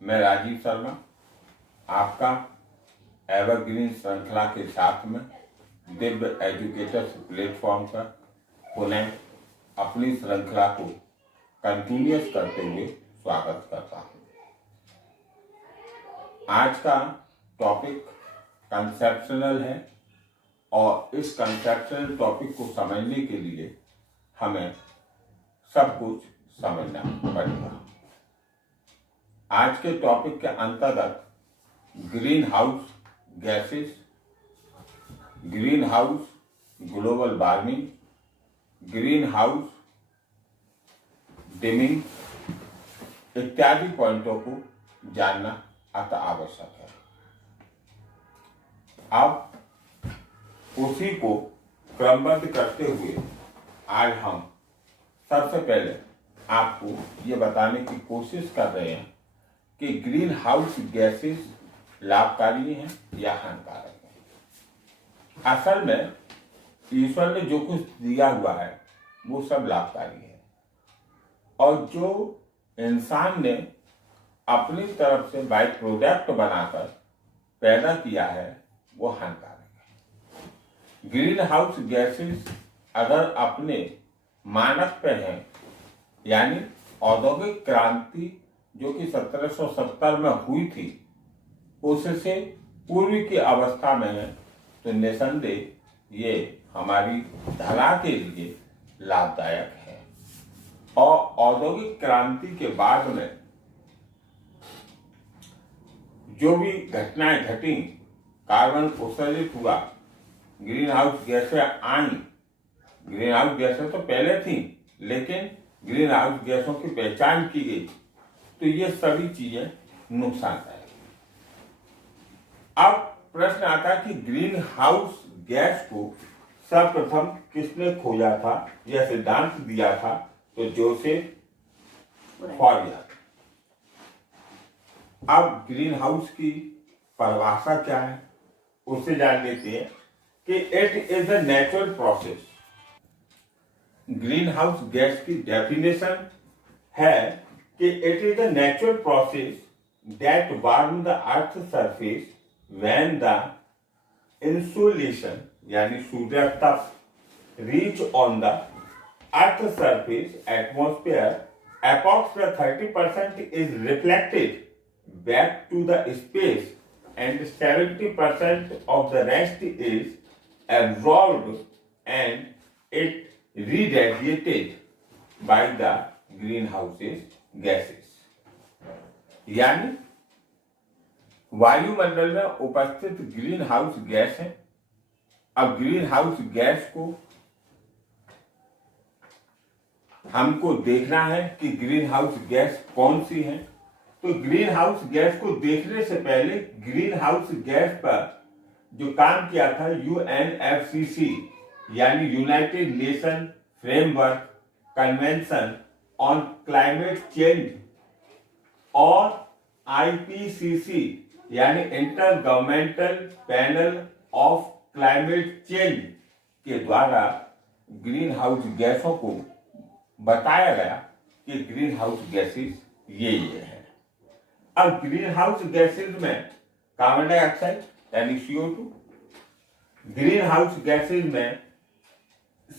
मैं राजीव शर्मा आपका एवरग्रीन श्रृंखला के साथ में दिव्य एजुकेटर्स प्लेटफॉर्म पर पुनः अपनी श्रृंखला को कंटिन्यूस करते हुए स्वागत करता हूँ। आज का टॉपिक कंसेप्शनल है और इस कंसेप्शनल टॉपिक को समझने के लिए हमें सब कुछ समझना पड़ेगा। आज के टॉपिक के अंतर्गत green house gases, green house global warming, green house dimming इत्यादि पॉइंटों को जानना अति आवश्यक है। अब उसी को क्रमबद्ध करते हुए आज हम सबसे पहले आपको ये बताने की कोशिश कर रहे हैं कि ग्रीन हाउस गैसेस लाभकारी हैं या हानिकारक हैं। असल में ईश्वर ने जो कुछ दिया हुआ है वो सब लाभकारी है और जो इंसान ने अपनी तरफ से बाई प्रोडक्ट बनाकर पैदा किया है वो हानिकारक है। ग्रीन हाउस गैसेस अगर अपने मानक पे हैं, यानी औद्योगिक क्रांति जो कि 1770 में हुई थी उससे पूर्व की अवस्था में है, तो निसंदेह ये हमारी धरा के लिए लाभदायक है। और औद्योगिक क्रांति के बाद में जो भी घटनाएं घटी, कार्बन उत्सर्जित हुआ, ग्रीन हाउस गैसें आई। ग्रीन हाउस गैसें तो पहले थी लेकिन ग्रीन हाउस गैसों की पहचान की गई, तो ये सभी चीजें नुकसानदायक हैं। अब प्रश्न आता है कि ग्रीन हाउस गैस को सर्वप्रथम किसने खोजा था या सिद्धांत दिया था, तो जोसेफ फॉरियर। अब ग्रीन हाउस की परिभाषा क्या है उससे जान लेते हैं कि it is a natural process. Greenhouse gas की डेफिनेशन है कि it is a natural process that warm the earth surface when the insulation यानी सूर्य तप reach on the earth surface atmosphere approximately 30% is reflected back to the space and 70% of the rest is absorbed and it radiated by the greenhouse gases। यानी वायुमंडल में उपस्थित green house gas है। अब green house gas को हमको देखना है कि ग्रीन हाउस गैस कौन सी है। तो ग्रीन हाउस गैस को देखने से पहले ग्रीन हाउस गैस पर जो काम किया था UNFCCC यानी United nation framework convention on climate change और IPCC यानी inter governmental panel of climate change के द्वारा ग्रीन हाउस गैसों को बताया गया कि ग्रीन हाउस गैसेस ये है। अब ग्रीन हाउस गैसेस में कार्बन डाइऑक्साइड यानी CO2, ग्रीन हाउस गैसेस में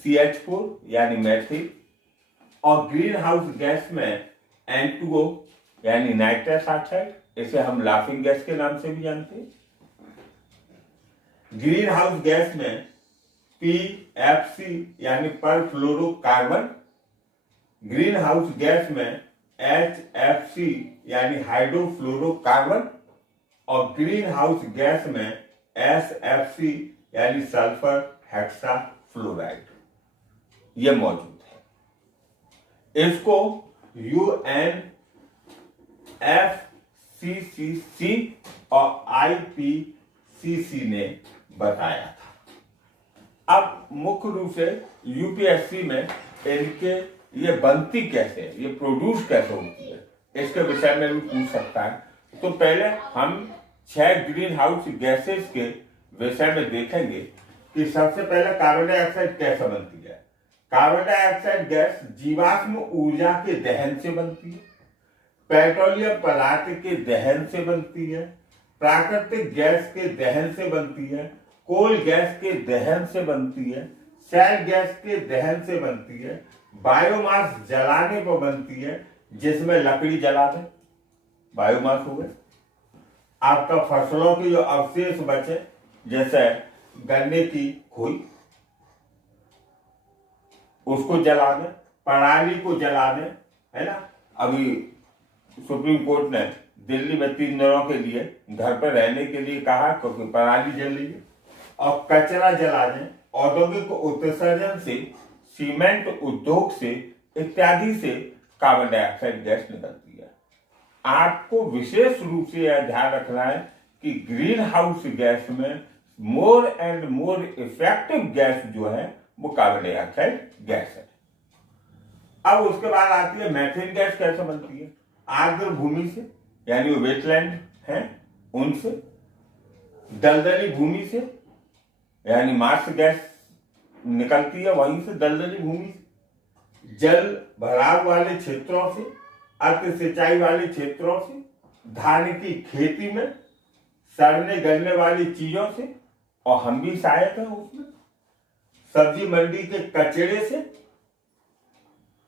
CH4 यानी मीथेन और ग्रीन हाउस गैस में N2O यानी नाइट्रस ऑक्साइड, इसे हम लाफिंग गैस के नाम से भी जानते हैं। ग्रीन हाउस गैस में PFC यानी परफ्लोरोकार्बन, ग्रीन हाउस गैस में HFC यानी हाइड्रोफ्लोरोकार्बन और ग्रीन हाउस गैस में SFC यानी सल्फर हेक्साफ्लोराइड ये मौजूद है। इसको UNFCCC और IPCC ने बताया था। अब मुख्य रूप से UPSC में इनके ये बनती कैसे है, ये प्रोड्यूस कैसे होती है, इसके विषय में भी पूछ सकता है। तो पहले हम 6 ग्रीन हाउस गैसेस के विषय में देखेंगे कि सबसे पहले कार्बन डाइऑक्साइड कैसे बनती है। कार्बन डाइऑक्साइड गैस जीवाश्म ऊर्जा के दहन से बनती है। पेट्रोलियम पदार्थ के दहन से बनती है, प्राकृतिक गैस के दहन से बनती है, कोल गैस के दहन से बनती है, शैल गैस के दहन से बनती है, बायोमास जलाने पर बनती है, जिसमें लकड़ी जला दे, बायोमास हो गए। आपका फसलों के जो अवशेष बचे, जैसे गन्ने की खोई, उसको जला दें, पराली को जला दें, है ना। अभी सुप्रीम कोर्ट ने दिल्ली में 3 दिनों के लिए घर पर रहने के लिए कहा, क्योंकि पराली जल रही है। और कचरा जला दें, औद्योगिक उत्सर्जन से, सीमेंट उद्योग से इत्यादि से कार्बन डाइऑक्साइड गैस निकलती है। आपको विशेष रूप से यह ध्यान रखना है कि ग्रीन हाउस गैस में more and more effective gas जो है वो कार्बन डाइऑक्साइड गैस है। अब उसके बाद आती है मैथेन गैस। कैसे बनती है? आर्द्र भूमि से, यानी वेटलैंड है उनसे, दलदली भूमि से, यानी मार्स गैस निकलती है वहीं से, दलदली भूमि से, जल भराव वाले क्षेत्रों से, अति सिंचाई वाले क्षेत्रों से, धान की खेती में सड़ने गलने वाली चीजों से, और हम भी सहायक हैं उसमें, सब्जी मंडी के कचरे से,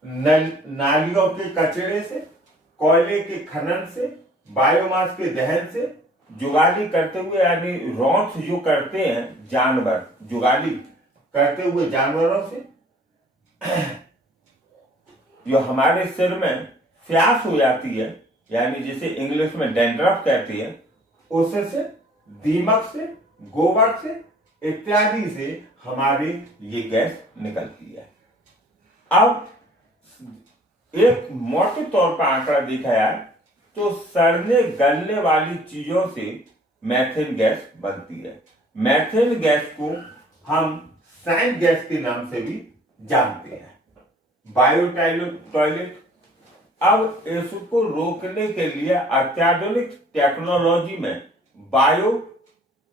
नालियों के कचरे से, कोयले के खनन से, बायोमास के दहन से, जुगाली करते हुए, यानी रॉन्स जो करते हैं जानवर, जुगाली करते हुए जानवरों से, जो हमारे सिर में फ्यास हो जाती है, यानी जिसे इंग्लिश में डैंड्रफ कहती है, उससे, दीमक से, गोबर से इत्यादि से हमारी ये गैस निकलती है। अब एक मोटे तौर पर आंकड़ा देखा जाए तो सड़ने गलने वाली चीजों से मैथेन गैस बनती है। मैथेन गैस को हम सैंड गैस के नाम से भी जानते हैं। बायो टॉयलेट, अब इसको रोकने के लिए अत्याधुनिक टेक्नोलॉजी में बायो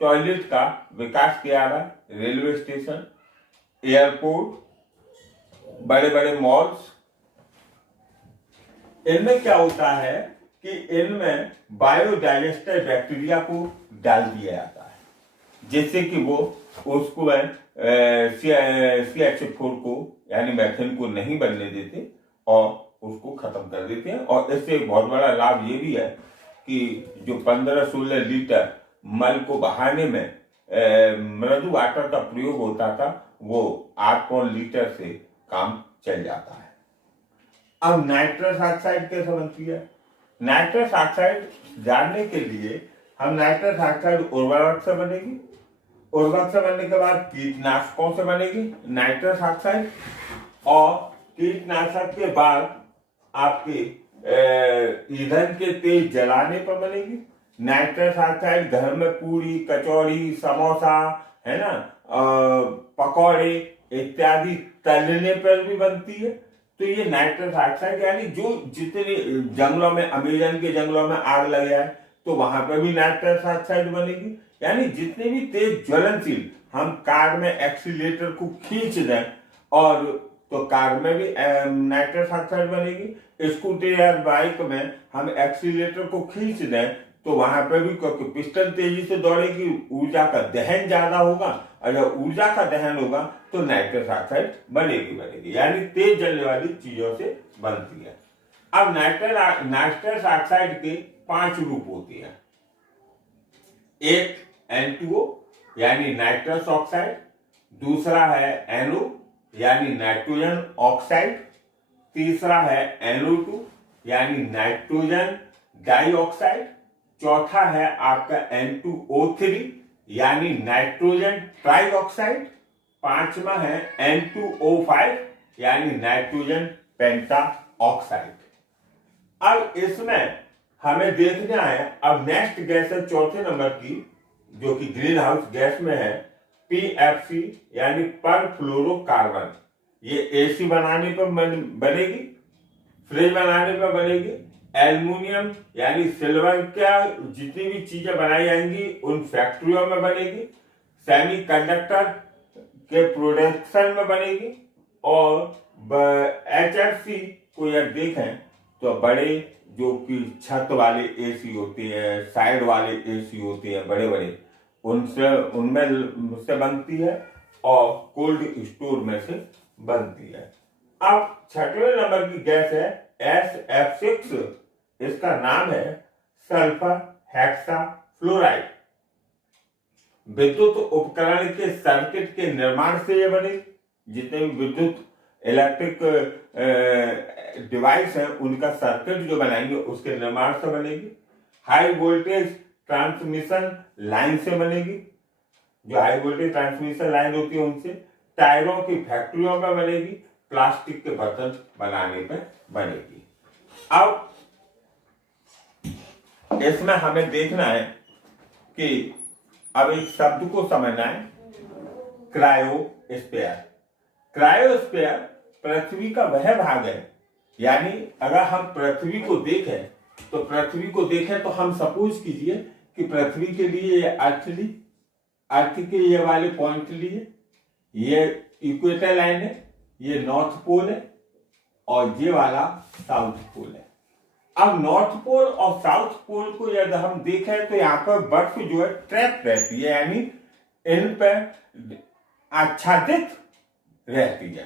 टॉयलेट का विकास किया रहा है। रेलवे स्टेशन, एयरपोर्ट, बड़े बड़े मॉल्स, इनमें क्या होता है कि इनमें बायोडाइजेस्टर बैक्टीरिया को डाल दिया जाता है, जिससे कि वो उसको CH4 को, यानी मैथेन को नहीं बनने देते और उसको खत्म कर देते हैं। और इससे एक बहुत बड़ा लाभ ये भी है कि जो 15-16 लीटर मल को बहाने में मृदु वाटर का प्रयोग होता था, वो 8 लीटर से काम चल जाता है। अब नाइट्रस ऑक्साइड कैसे बनती है? नाइट्रस ऑक्साइड जानने के लिए हम नाइट्रस ऑक्साइड उर्वरक से बनेगी, उर्वरक से बनने के बाद कीटनाशकों से बनेगी नाइट्रस ऑक्साइड, और कीटनाशक के बाद आपके ईंधन के तेल जलाने पर बनेगी नाइट्रस ऑक्साइड। घर में पूरी, कचौड़ी, समोसा, है ना, पकौड़े इत्यादि तलने पर भी बनती है। तो ये नाइट्रस ऑक्साइड, यानी जो जितने जंगलों में, अमेजन के जंगलों में आग लग जाए तो वहां पर भी नाइट्रस ऑक्साइड बनेगी। यानी जितने भी तेज ज्वलनशील, हम कार में एक्सीलेटर को खींच दें और तो कार में भी नाइट्रस ऑक्साइड बनेगी। स्कूटर या बाइक में हम एक्सीलेटर को खींच दें तो वहां पर भी, क्योंकि पिस्टन तेजी से दौड़ेगी, ऊर्जा का दहन ज्यादा होगा, और जब ऊर्जा का दहन होगा तो नाइट्रस ऑक्साइड बनेगी, यानी तेज जलने वाली चीजों से बनती है। अब नाइट्रस ऑक्साइड के 5 रूप होते हैं। एक N2O, यानी नाइट्रस ऑक्साइड, दूसरा है NO, यानी नाइट्रोजन ऑक्साइड, तीसरा है NO2, यानी नाइट्रोजन डाइऑक्साइड, चौथा है आपका N2O3, यानी नाइट्रोजन ट्राइऑक्साइड, पांचवा है N2O5, यानी नाइट्रोजन पेंटा ऑक्साइड। अब इसमें हमें देखना है, अब नेक्स्ट गैस है चौथे नंबर की, जो कि ग्रीन हाउस गैस में है, PFC, यानी परफ्लोरोकार्बन। ये AC बनाने पर बनेगी, फ्रिज बनाने पर बनेगी, एल्युमिनियम यानी सिल्वर का जितनी भी चीजें बनाई जाएंगी उन फैक्ट्रियों में बनेगी, सेमीकंडक्टर के प्रोडक्शन में बनेगी, और HFC को यदि देखें तो बड़े जो कि छत वाले एसी होते हैं, साइड वाले एसी होते हैं बड़े बड़े, उनमें से बनती है और कोल्ड स्टोर में से बनती है। अब छठवें नंबर की गैस है SF6। इसका नाम है सल्फर हेक्सा फ्लोराइड। विद्युत उपकरण के सर्किट के निर्माण से यह बने, जितने भी विद्युत इलेक्ट्रिक डिवाइस है उनका सर्किट जो बनाएंगे उसके निर्माण से बनेगी। हाई वोल्टेज ट्रांसमिशन लाइन से बनेगी, जो हाई वोल्टेज ट्रांसमिशन लाइन होती है उनसे। टायरों की फैक्ट्रियों में बनेगी, प्लास्टिक के बर्तन बनाने पे बनेगी। अब इसमें हमें देखना है कि अब एक शब्द को समझना है, क्रायोस्फीयर। क्रायोस्फीयर पृथ्वी का वह भाग है, यानी अगर हम पृथ्वी को देखें तो हम सपोज कीजिए कि पृथ्वी के लिए ये अर्थ के ये वाले पॉइंट लिए ये इक्वेटर लाइन है, ये नॉर्थ पोल है और ये वाला साउथ पोल है। अब नॉर्थ पोल और साउथ पोल को यदि हम देखें तो यहाँ पर बर्फ जो है ट्रैप रहती है, यानी इन पर आच्छादित रहती है,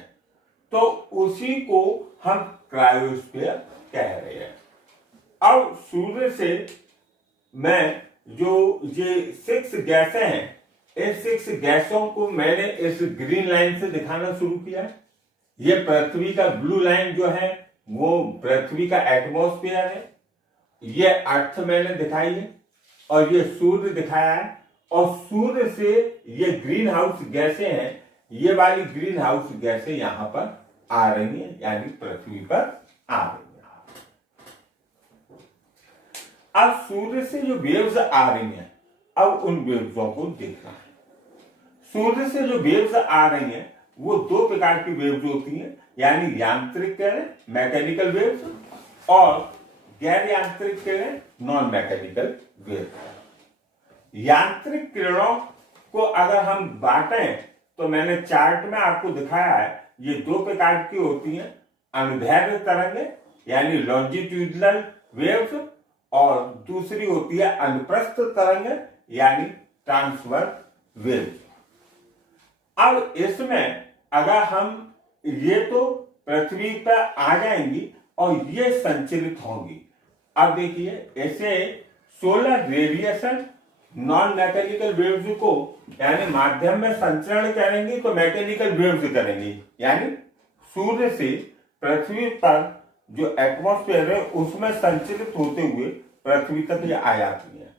तो उसी को हम क्रायोस्फीयर कह रहे हैं। अब सूर्य से मैं जो ये 6 गैसें हैं, इस 6 गैसों को मैंने इस ग्रीन लाइन से दिखाना शुरू किया। ये पृथ्वी का ब्लू लाइन जो है वो पृथ्वी का एटमॉस्फेयर है, ये अर्थ मैंने दिखाई है और ये सूर्य दिखाया है। और सूर्य से ये ग्रीन हाउस गैसें हैं, ये वाली ग्रीन हाउस गैसें यहां पर आ रही हैं, यानी पृथ्वी पर आ रही हैं। अब सूर्य से जो वेव्स आ रही हैं, अब उन वेव्सों को देखना है। सूर्य से जो वेव्स आ रही हैं वो 2 प्रकार की वेव्स होती हैं, यानी यांत्रिक किरण मैकेनिकल वेव्स और गैर यांत्रिक किरण नॉन मैकेनिकल वेव्स। यांत्रिक किरणों को अगर हम बांटें तो मैंने चार्ट में आपको दिखाया है, ये 2 प्रकार की होती हैं, अनुदैर्ध्य तरंगें यानी लॉन्जिट्यूडनल वेव्स और दूसरी होती है अनुप्रस्थ तरंगें यानी ट्रांसवर्स वेव्स। अब इसमें अगर हम ये तो पृथ्वी पर आ जाएंगी और ये संचरित होंगी। अब देखिए ऐसे solar radiation non mechanical waves को यानी माध्यम में संचरण करेंगी तो मैकेनिकल वेव्स करेंगी, यानी सूर्य से पृथ्वी पर जो एटमॉस्फेयर है उसमें संचरित होते हुए पृथ्वी तक ये आ जाती है।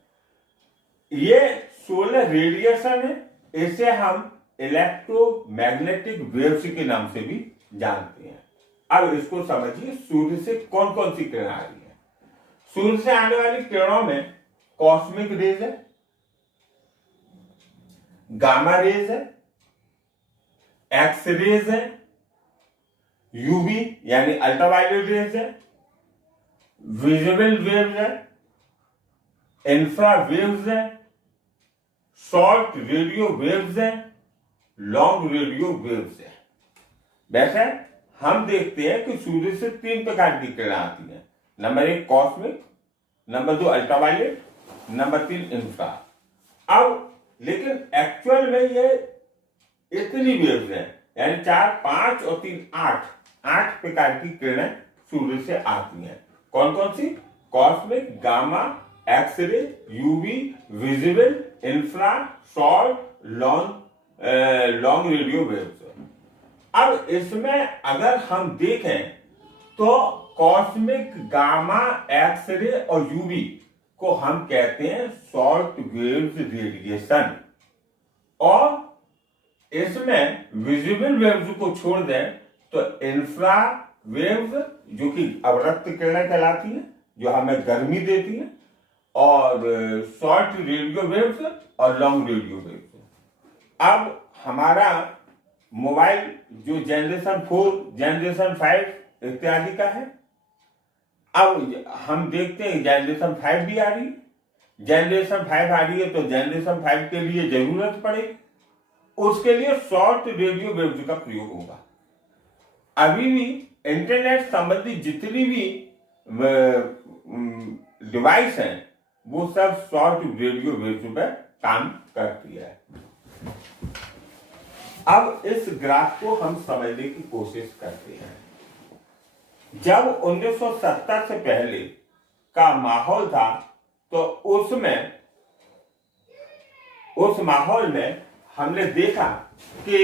ये सोलर रेडिएशन है, इसे हम इलेक्ट्रोमैग्नेटिक वेव्स के नाम से भी जानते हैं। अब इसको समझिए, सूर्य से कौन कौन सी किरण आ रही है। सूर्य से आने वाली किरणों में कॉस्मिक रेज है, गामा रेज है, एक्स रेज है, यूवी यानी अल्ट्रावायलेट रेज है, विजिबल वेव्स है, इंफ्रा वेव्स है, शॉर्ट रेडियो वेव्स है, लॉन्ग रेडियो वेव्स है। वैसे हम देखते हैं कि सूर्य से 3 प्रकार की किरण आती हैं। Number 1 cosmic, number 2 ultraviolet, number 3 infra. अब लेकिन एक्चुअल में ये इतनी वेव्स हैं, यानी 4, 5 और 3 8 प्रकार की किरणें सूर्य से आती हैं। कौन कौन सी? Cosmic, gamma, x-ray, UV, visible, infra, short, long radio waves. अब इसमें अगर हम देखें तो कॉस्मिक, गामा, एक्सरे और यूवी को हम कहते हैं शॉर्ट वेव्स रेडिएशन, और इसमें विजिबल वेव्स को छोड़ दें तो इंफ्रा वेव्स जो कि अवरक्त किरणें कहलाती हैं, जो हमें गर्मी देती हैं, और शॉर्ट रेडियो वेव्स और लॉन्ग रेडियो वेव्स। अब हमारा मोबाइल जो जनरेशन 4, जनरेशन 5 इत्यादि का है, अब हम देखते हैं जनरेशन 5 भी आ रही है। जनरेशन 5 आ रही है तो जनरेशन 5 के लिए जरूरत पड़ेगी, उसके लिए शॉर्ट रेडियो वेव्स का प्रयोग होगा। अभी भी इंटरनेट संबंधी जितनी भी डिवाइस हैं वो सब शॉर्ट रेडियो वेव्स पर काम करती है। अब इस ग्राफ को हम समझने की कोशिश करते हैं। जब 1970 से पहले का माहौल था तो उस माहौल में हमने देखा कि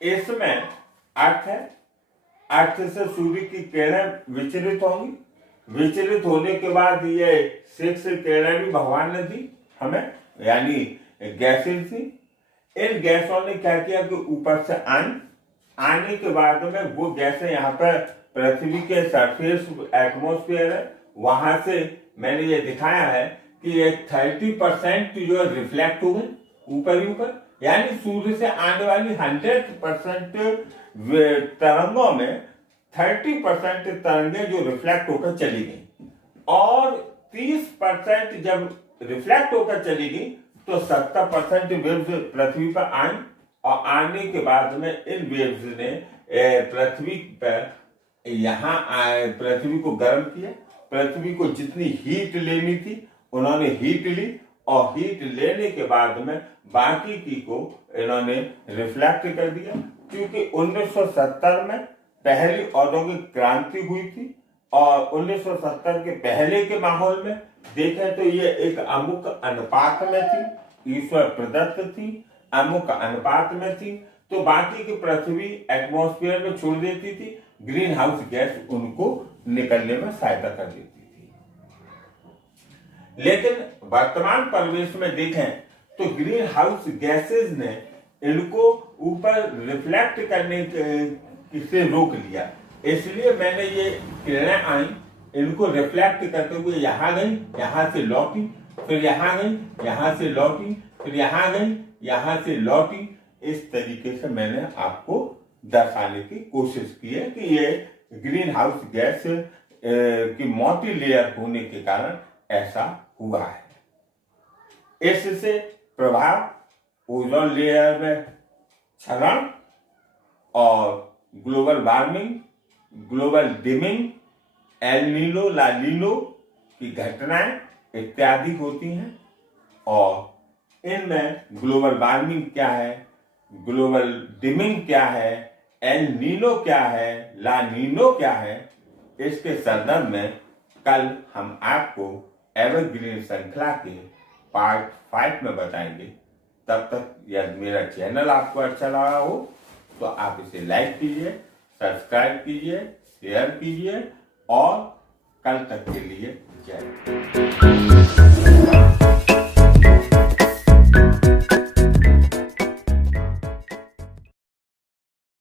इसमें अर्थ है, अर्थ से सूर्य की किरणें विचलित होंगी, विचलित होने के बाद ये 6 किरणें भी भगवान ने दी हमें, यानी गैसें थी। इन गैसों ने क्या किया कि ऊपर से आने के बाद में वो गैसें यहाँ पर पृथ्वी के सरफेस एटमॉस्फेयर है, वहां से मैंने ये दिखाया है कि ये 30% जो रिफ्लेक्ट हो गए ऊपर ही ऊपर, यानी सूर्य से आने वाली 100% तरंगों में 30% तरंगें जो रिफ्लेक्ट होकर चली गई और 30% जब रिफ्लेक्ट होकर चली गई तो 70% वेव्स पृथ्वी पर आई और आने के बाद में इन वेव्स ने पृथ्वी पर यहाँ पृथ्वी को गर्म किया। पृथ्वी को जितनी हीट लेनी थी उन्होंने हीट ली और हीट लेने के बाद में बाकी की को इन्होंने रिफ्लेक्ट कर दिया। क्योंकि 1970 में पहली औद्योगिक क्रांति हुई थी और 1970 के पहले के माहौल में देखें तो ये एक अमुक अनुपात में थी, ईश्वर प्रदत्त थी, अमुक अनुपात में थी, तो बाकी की पृथ्वी एटमॉस्फेयर में छोड़ देती थी, ग्रीन हाउस गैस उनको निकलने में सहायता कर देती थी। लेकिन वर्तमान परिवेश में देखें तो ग्रीन हाउस गैसेस ने इनको ऊपर रिफ्लेक्ट करने से रोक लिया। इसलिए मैंने ये किरणें आई, इनको रिफ्लेक्ट करते हुए यहाँ गई, यहाँ से लौटी, फिर यहाँ गई, यहाँ से लौटी, फिर यहाँ गई, यहाँ से लौटी। इस तरीके से मैंने आपको दर्शाने की कोशिश की है कि ये ग्रीन हाउस गैस की मोटी लेयर होने के कारण ऐसा हुआ है। इससे प्रभाव ओजोन लेयर में क्षरण और global warming, global dimming, El Nino La Nino की घटनाएं इत्यादि होती हैं। और इनमें ग्लोबल वार्मिंग क्या है, ग्लोबल डिमिंग क्या है, एल नीनो क्या है, ला नीनो क्या है, इसके संदर्भ में कल हम आपको एवरग्रीन श्रृंखला के पार्ट 5 में बताएंगे। तब तक यदि मेरा चैनल आपको अच्छा लगा हो तो आप इसे लाइक कीजिए, सब्सक्राइब कीजिए, शेयर कीजिए और कल तक के लिए जय।